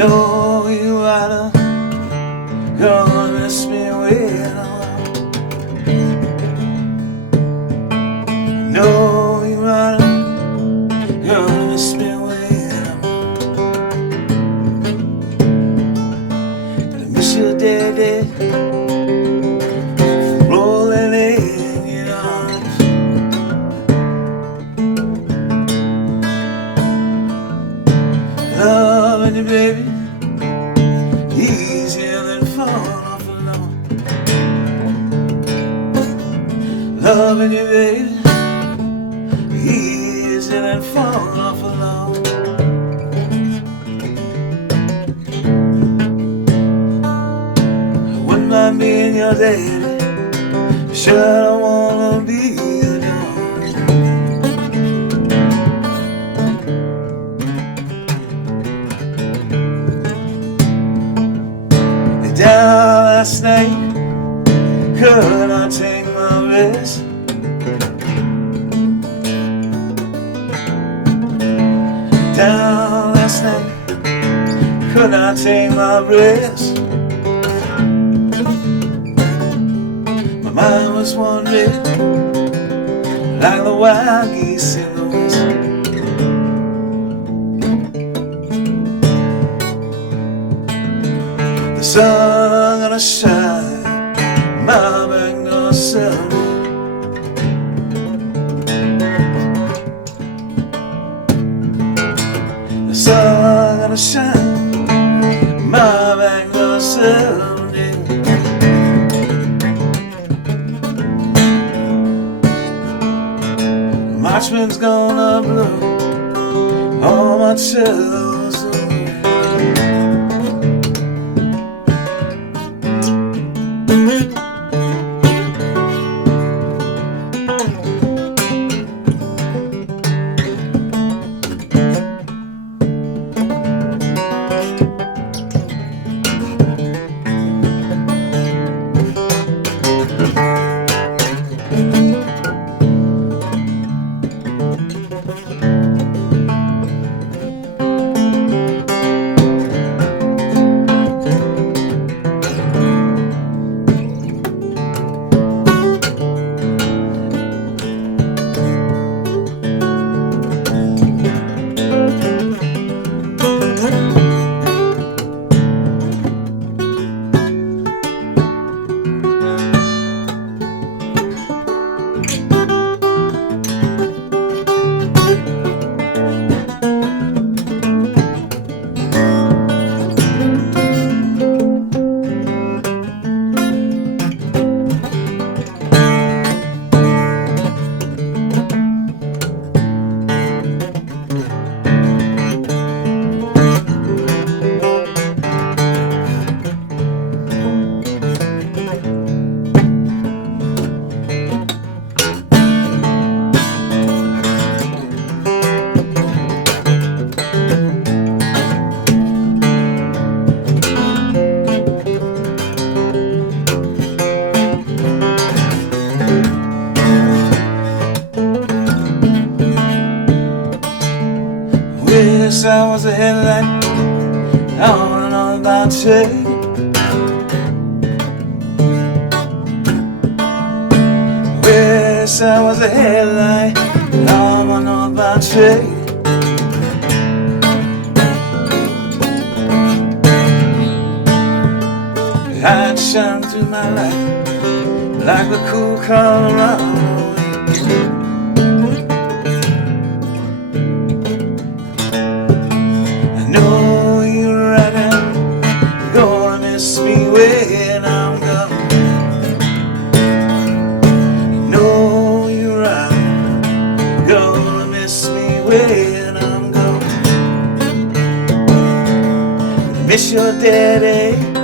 know you are gonna miss me when I'm know you are gonna miss me when I'm gonna miss you, daddy, rolling in your arms. Loving you, baby, easier than falling off alone. Loving you, baby, easier than falling off alone. I wouldn't mind being your daddy, sure I don't wanna be your dog. Lay down last night, could not take my rest. Down last night, could not take my breath. My mind was wandering like the wild geese in the west. The sun gonna shine, my back gonna sell. The sun gonna shine, my back gonna someday. March wind's gonna blow all my cellos away. Wish I was a headlight on and on about shade. Wish I was a headlight on and on about shade. I'd shine through my life like the cool Colorado. I know you're right now, you're gonna miss me when I'm gone. I know you're right, you're gonna miss me when I'm gonna miss your daddy.